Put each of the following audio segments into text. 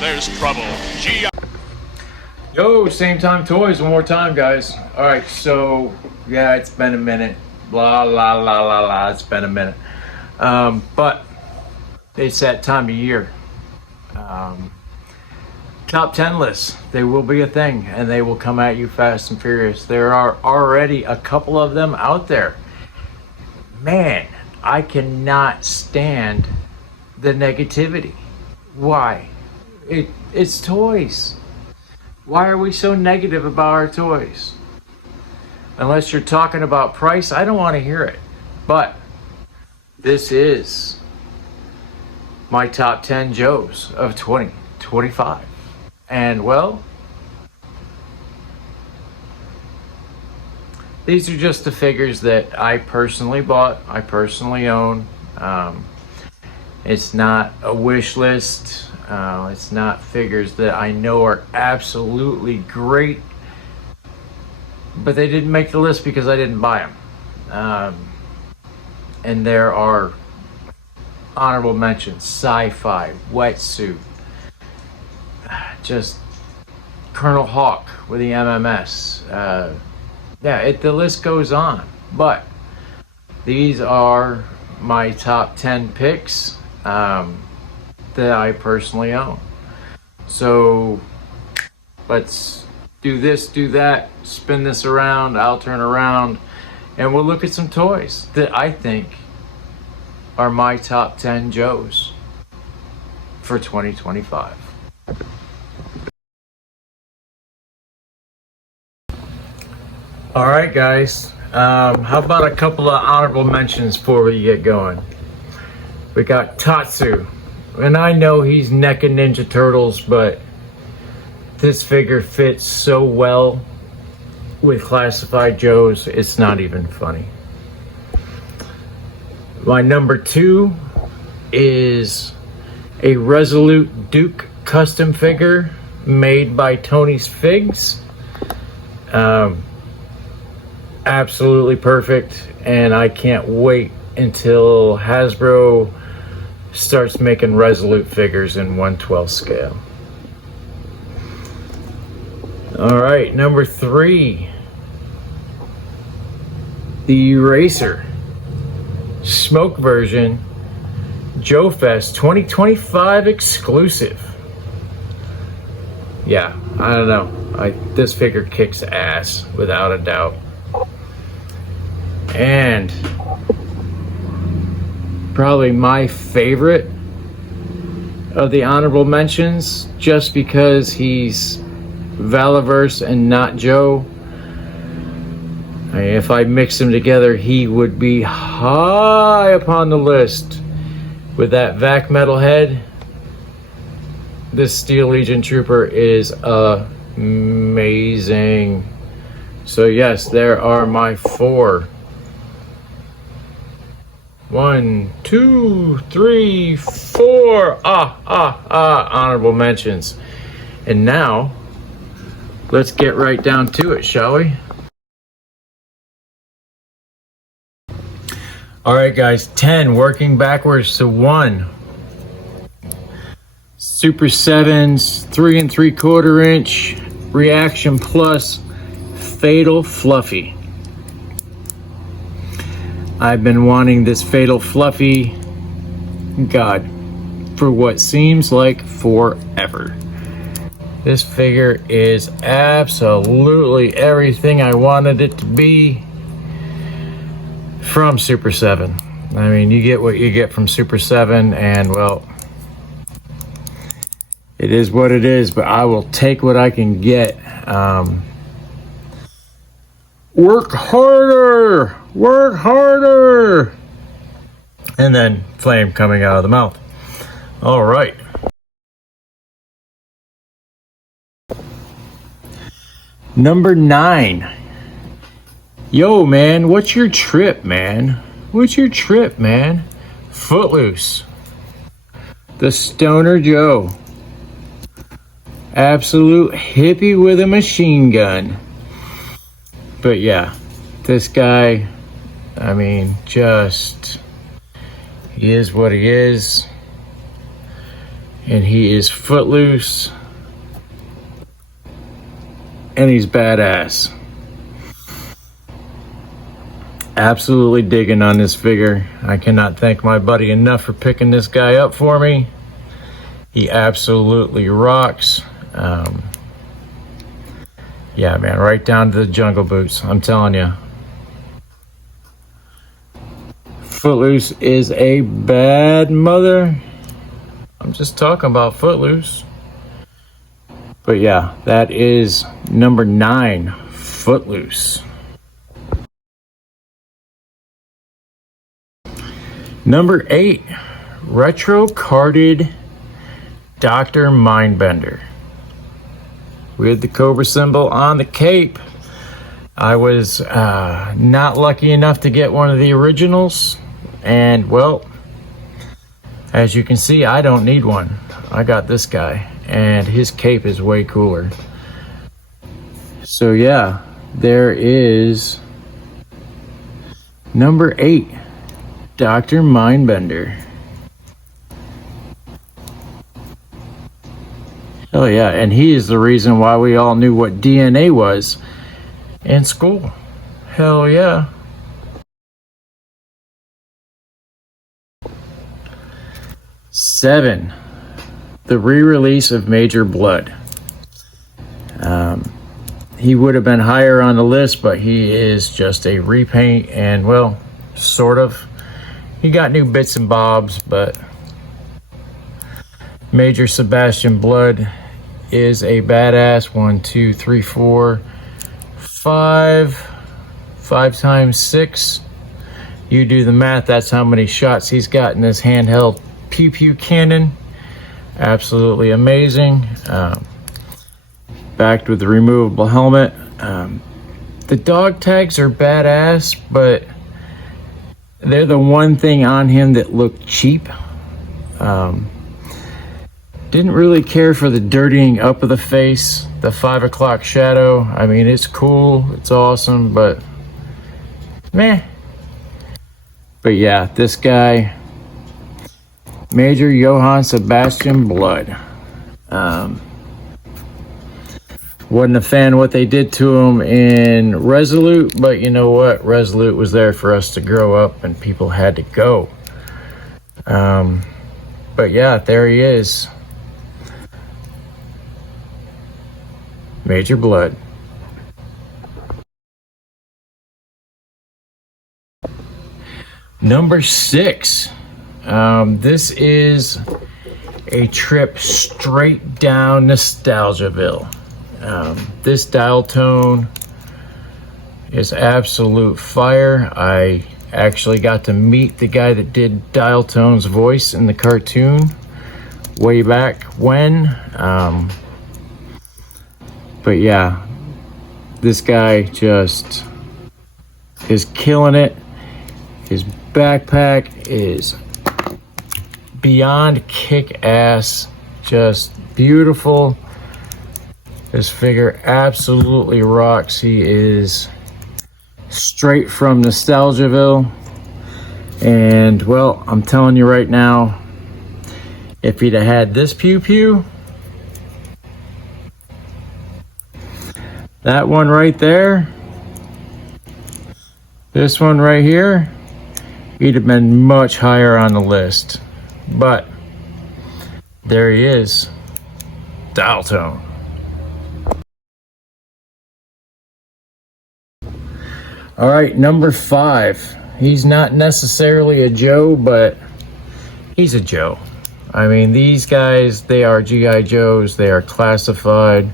there's trouble. Yo, SameTime Toys one more time, guys. All right, so yeah, it's been a minute. Blah, la, la, la, la. It's been a minute. But it's that time of year. Top 10 lists, they will be a thing, and they will come at you fast and furious. There are already a couple of them out there. Man, I cannot stand the negativity. Why? It's toys. Why are we so negative about our toys? Unless you're talking about price, I don't want to hear it. But this is my top 10 Joes of 2025. And well, these are just the figures that I personally bought, I personally own. It's not a wish list. It's not figures that I know are absolutely great, but they didn't make the list because I didn't buy them. And there are honorable mentions: sci-fi, wetsuit, just Colonel Hawk with the MMS. The list goes on. But these are my top 10 picks that I personally own. So let's do this, do that, spin this around, I'll turn around, and we'll look at some toys that I think are my top 10 Joes for 2025. All right, guys. How about a couple of honorable mentions before we get going? We got Tatsu, and I know he's NECA Ninja Turtles, but this figure fits so well with classified Joes, it's not even funny. My number 2 is a Resolute Duke custom figure made by Tony's Figs. Absolutely perfect, and I can't wait until Hasbro starts making Resolute figures in 1/12 scale. All right, number 3, the Eraser Smoke version Joe Fest 2025 exclusive. Yeah, I don't know. This figure kicks ass without a doubt. And probably my favorite of the honorable mentions, just because he's Valaverse and not Joe. If I mix them together, he would be high upon the list. With that vac metal head, this Steel Legion Trooper is amazing. So yes, there are my 4. 1, 2, 3, 4 honorable mentions. And now let's get right down to it, shall we? All right, guys, 10, working backwards to 1. Super 7s, 3 3/4 inch Reaction Plus Fatal Fluffy. I've been wanting this Fatal Fluffy, God, for what seems like forever. This figure is absolutely everything I wanted it to be from Super 7. I mean, you get what you get from Super 7, and well, it is what it is, but I will take what I can get. Work harder! Work harder! And then flame coming out of the mouth. All right. Number 9. Yo, man, what's your trip, man? What's your trip, man? Footloose. The Stoner Joe. Absolute hippie with a machine gun. But yeah, this guy, I mean, just, he is what he is. And he is Footloose. And he's badass. Absolutely digging on this figure. I cannot thank my buddy enough for picking this guy up for me. He absolutely rocks. Yeah, man, right down to the jungle boots. I'm telling you. Footloose is a bad mother. I'm just talking about Footloose. But yeah, that is number 9, Footloose. Number 8, retro carded Dr. Mindbender. With the Cobra symbol on the cape. I was not lucky enough to get one of the originals. And well, as you can see, I don't need one. I got this guy. And his cape is way cooler. So yeah, there is number 8. Dr. Mindbender. Oh yeah, and he is the reason why we all knew what DNA was in school. Hell yeah. Seven, the re-release of Major Blood. He would have been higher on the list, but he is just a repaint, and well, sort of. He got new bits and bobs, but Major Sebastian Blood is a badass. 1, 2, 3, 4, 5. 5 times 6. You do the math, that's how many shots he's got in this handheld pew pew cannon. Absolutely amazing. Backed with the removable helmet. The dog tags are badass, but they're the one thing on him that looked cheap. Didn't really care for the dirtying up of the face, the 5 o'clock shadow. I mean, it's cool, it's awesome, but meh. But yeah, this guy, Major Johann Sebastian Blood. Wasn't a fan of what they did to him in Resolute, but you know what? Resolute was there for us to grow up and people had to go. But yeah, there he is. Major Blood. Number 6. This is a trip straight down Nostalgiaville. This dial tone is absolute fire. I actually got to meet the guy that did Dial Tone's voice in the cartoon way back when. But yeah, this guy just is killing it. His backpack is beyond kick-ass, just beautiful. This figure absolutely rocks. He is straight from Nostalgiaville. And well, I'm telling you right now, if he'd have had this pew pew, that one right there, this one right here, he'd have been much higher on the list. But there he is, Dial Tone. All right, number 5. He's not necessarily a Joe, but he's a Joe. I mean, these guys, they are G.I. Joes. They are classified.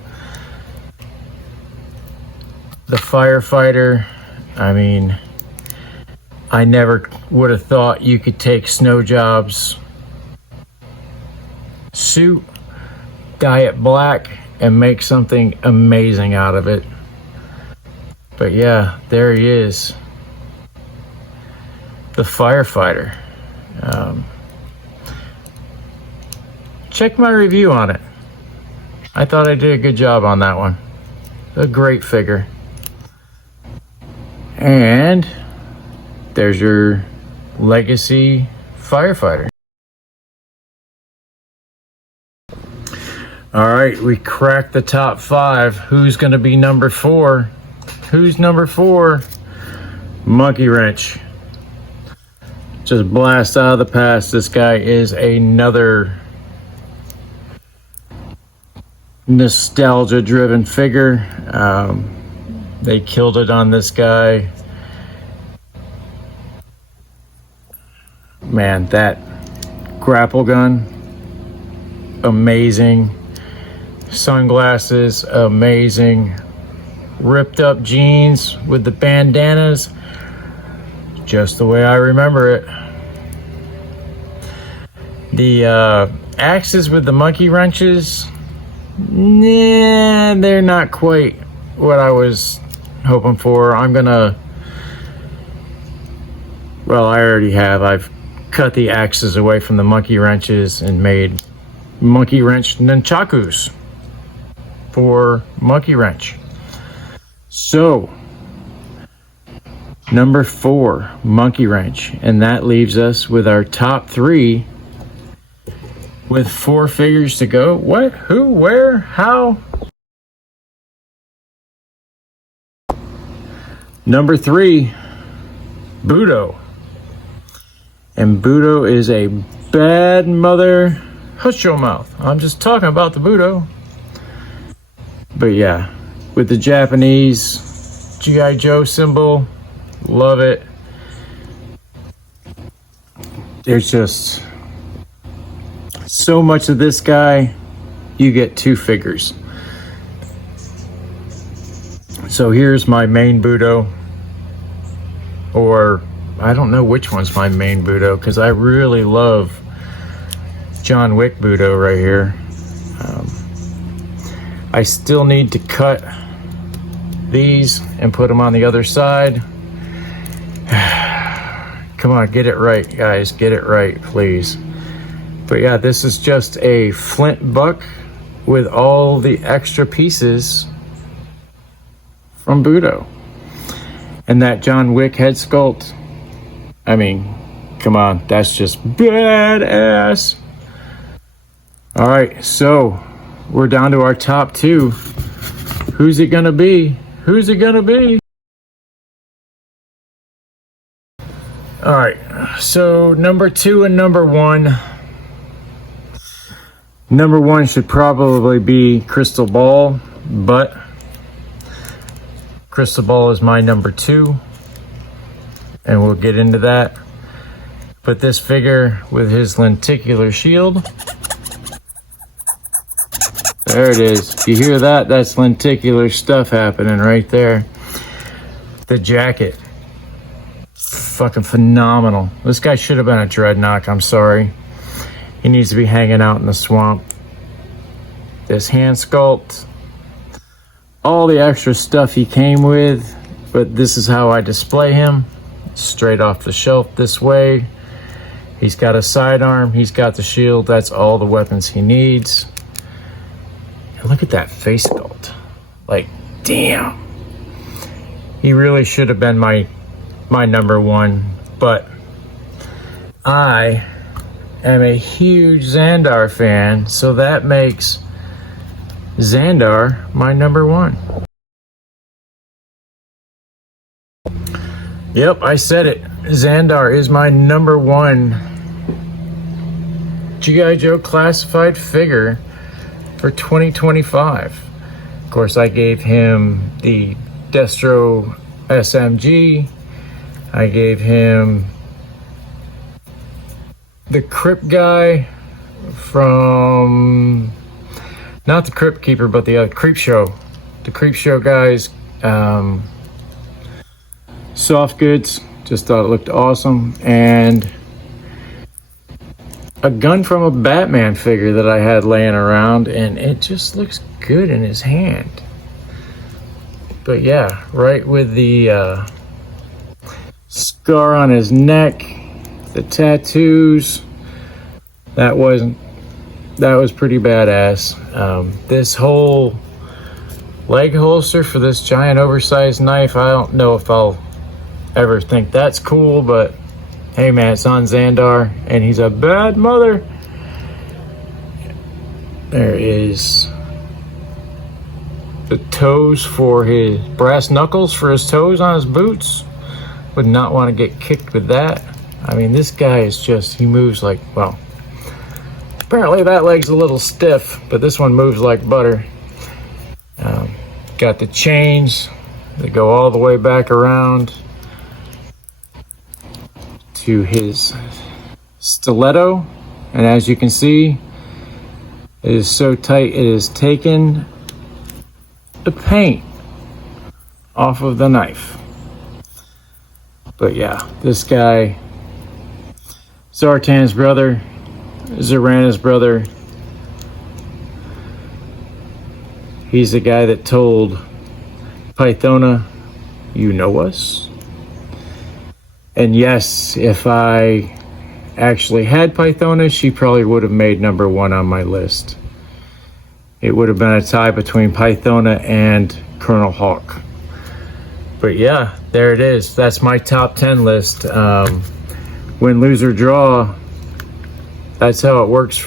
The firefighter, I mean, I never would have thought you could take Snowjob's suit, dye it black, and make something amazing out of it. But yeah, there he is, the firefighter. Check my review on it. I thought I did a good job on that one. A great figure. And there's your legacy firefighter. All right, we cracked the top 5. Who's gonna be number 4? Who's number 4? Monkey Wrench. Just blast out of the past. This guy is another nostalgia driven figure. They killed it on this guy. Man, that grapple gun, amazing. Sunglasses, amazing. Ripped up jeans with the bandanas, just the way I remember it. The axes with the monkey wrenches, nah, they're not quite what I was hoping for. Well, I already have. I've cut the axes away from the monkey wrenches and made monkey wrench nunchakus for monkey wrench. So, number 4, monkey wrench. And that leaves us with our top 3 with 4 figures to go. What? Who? Where? How? Number 3, Budo. And Budo is a bad mother. Hush your mouth. I'm just talking about the Budo. But yeah, with the Japanese G.I. Joe symbol, love it. There's just so much of this guy, you get 2 figures. So here's my main Budo, or I don't know which one's my main Budo, because I really love John Wick Budo right here. I still need to cut these and put them on the other side. Come on, get it right, guys. Get it right, please. But yeah, this is just a flint buck with all the extra pieces from Budo. And that John Wick head sculpt, I mean, come on, that's just badass. All right, so we're down to our top 2. Who's it gonna be? Who's it gonna be? All right, so number 2 and number 1. Number 1 should probably be Crystal Ball, but Crystal Ball is my number 2, and we'll get into that. But this figure with his lenticular shield, there it is. You hear that? That's lenticular stuff happening right there. The jacket, fucking phenomenal. This guy should have been a dreadnought. I'm sorry. He needs to be hanging out in the swamp. This hand sculpt, all the extra stuff he came with, but this is how I display him. Straight off the shelf this way. He's got a sidearm, he's got the shield, that's all the weapons he needs. And look at that face sculpt. Like, damn. He really should have been my number 1, but I am a huge Xandar fan, so that makes Xandar my number 1. Yep, I said it. Xandar is my number 1 G.I. Joe classified figure for 2025. Of course, I gave him the Destro SMG. I gave him the Crypt guy from, not the Crypt Keeper, but the Creep Show. The Creep Show guys. Soft goods, just thought it looked awesome. And a gun from a Batman figure that I had laying around, and it just looks good in his hand. But yeah, right with the scar on his neck, the tattoos, that was pretty badass. This whole leg holster for this giant oversized knife, I don't know if I'll ever think that's cool, but hey man, it's on Xandar and he's a bad mother. There is the toes for his brass knuckles for his toes on his boots. Would not want to get kicked with that. I mean, this guy is just, he moves like, well, apparently that leg's a little stiff, but this one moves like butter. Got the chains that go all the way back around to his stiletto. And as you can see, it is so tight, it has taken the paint off of the knife. But yeah, this guy, Zartan's brother, Zorana's brother, he's the guy that told Pythona, "You know us." And yes, if I actually had Pythona, she probably would have made number one on my list. It would have been a tie between Pythona and Colonel Hawk. But yeah, there it is. That's my top 10 list. Win, lose, or draw, that's how it works.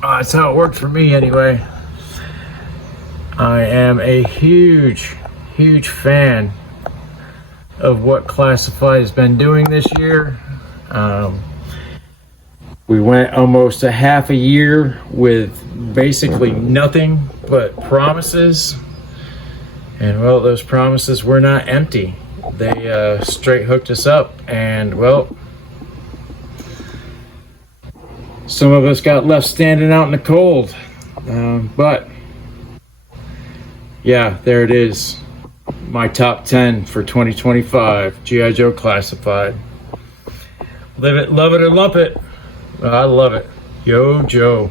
That's how it worked for me anyway. I am a huge fan of what Classified has been doing this year. We went almost a half a year with basically nothing but promises. And well, those promises were not empty. They straight hooked us up, and well, some of us got left standing out in the cold. But yeah, there it is. My top 10 for 2025, G.I. Joe Classified. Live it, love it, or lump it. I love it. Yo, Joe.